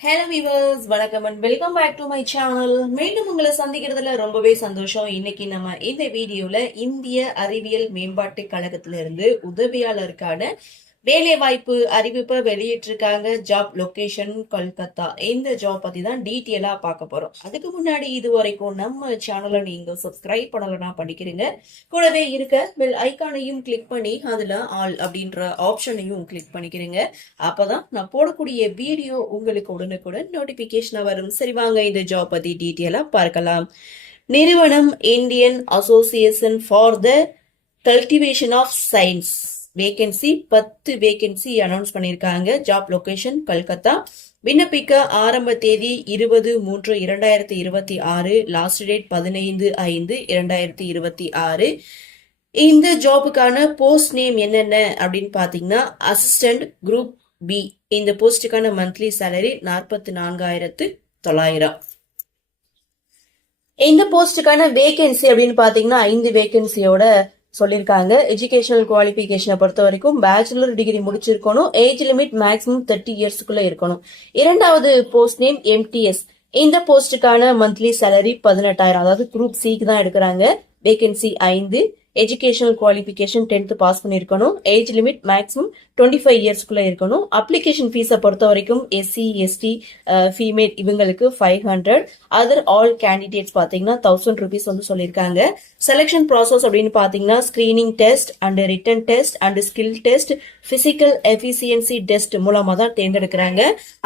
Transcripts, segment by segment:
Hello viewers, வணக்கம் and welcome back to my channel. மீண்டும் உங்களை சந்திக்கிறதுல ரொம்பவே சந்தோஷம். இன்னைக்கு நம்ம இந்த வீடியோல இந்திய அறிவியல் மேம்பாட்டு கழகத்திலிருந்து உதவியாளருக்கான வேலை வாய்ப்பு அறிவிப்பை வெளியிட்டிருக்காங்க. Job location Kolkata. இந்த ஜாப் பத்தி தான் டீட்டெயிலா பார்க்க போறோம். அதுக்கு முன்னாடி இது வரைக்கும் நம்ம சேனலை நீங்க சப்ஸ்கிரைப் பண்ணலன்னா பண்ணிக்கிறீங்க. கூடவே இருக்க பெல் ஐக்கானையும் கிளிக் பண்ணி அதுல ஆல் அப்படின்ற ஆப்ஷனையும் கிளிக் பண்ணிக்கிறீங்க. அப்பதான் நான் போடக்கூடிய வீடியோ உங்களுக்கு உடனுக்குடன் நோட்டிபிகேஷனா வரும். சரி, வாங்க இந்த ஜாப் பத்தி டீட்டெயிலா பார்க்கலாம். நிறுவனம் Indian association for the cultivation of science. Vacancy 10 vacancy announce பண்ணியிருக்காங்க. Job location Calcutta. விண்ணப்பிக்க ஆரம்ப தேதி 20/3/2026. Last date 15/5/2026. இந்த ஜாபுக்கான போஸ்ட் நேம் என்னென்ன அப்படின்னு பாத்தீங்கன்னா, அசிஸ்டன்ட் குரூப் பி. இந்த போஸ்டுக்கான மந்த்லி சேலரி 44,900. இந்த போஸ்டுக்கான வேகன்சி அப்படின்னு பாத்தீங்கன்னா 5 வேகன்சியோட சொல்லியிருக்காங்க. எஜுகேஷனல் குவாலிபிகேஷனை பொறுத்த வரைக்கும் பேச்சுலர் டிகிரி முடிச்சிருக்கணும். ஏஜ் லிமிட் மேக்ஸிமம் 30 இயர்ஸ்க்குள்ள இருக்கணும். இரண்டாவது போஸ்ட் நேம் எம்டிஎஸ். இந்த போஸ்டுக்கான மந்த்லி சேலரி 18,000. அதாவது குரூப் சிக்கு தான் எடுக்கிறாங்க. Vacancy 5. Educational qualification 10th pass பண்ணிருக்கணும். ஏஜ் லிமிட் மேக்ஸிமம் 25 இயர்ஸ்க்குள்ள இருக்கணும். அப்ளிகேஷன் ஃபீஸை பொறுத்த வரைக்கும் எஸ்சி எஸ்டி ஃபீமேல் இவங்களுக்கு 500. அதர் ஆல் கேண்டிடேட்ஸ் பாத்தீங்கன்னா 1000 rupees வந்து சொல்லியிருக்காங்க. செலெக்ஷன் ப்ராசஸ் அப்படின்னு பாத்தீங்கன்னா screening test and written test and skill test, physical efficiency test மூலமா தான் தேர்ந்தெடுக்கிறாங்க.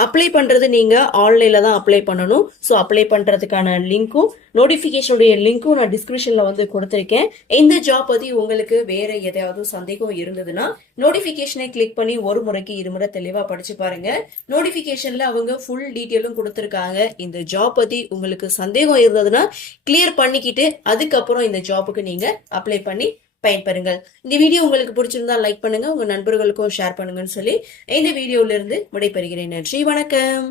அப்ளை பண்றது நீங்க ஆன்லைன்ல தான் அப்ளை பண்ணணும். ஸோ அப்ளை பண்றதுக்கான லிங்க்கும் நோட்டிபிகேஷனுடைய லிங்க்கும் நான் டிஸ்கிரிப்ஷன்ல வந்து கொடுத்திருக்கேன். இந்த ஜாப் பத்தி உங்களுக்கு வேற ஏதாவது சந்தேகம் இருந்ததுன்னா நோட்டிபிகேஷனை கிளிக் பண்ணி ஒரு முறைக்கு இருமுறை தெளிவா படிச்சு பாருங்க. நோட்டிபிகேஷன்ல அவங்க ஃபுல் டீட்டெயிலும் கொடுத்திருக்காங்க. இந்த ஜாப் பத்தி உங்களுக்கு சந்தேகம் இருந்ததுன்னா கிளியர் பண்ணிக்கிட்டு அதுக்கப்புறம் இந்த ஜாப்புக்கு நீங்க அப்ளை பண்ணி பயன்பெறுங்கள். இந்த வீடியோ உங்களுக்கு பிடிச்சிருந்தா லைக் பண்ணுங்க, உங்க நண்பர்களுக்கும் ஷேர் பண்ணுங்கன்னு சொல்லி இந்த வீடியோல இருந்து விடைபெறுகிறேன். நன்றி, வணக்கம்.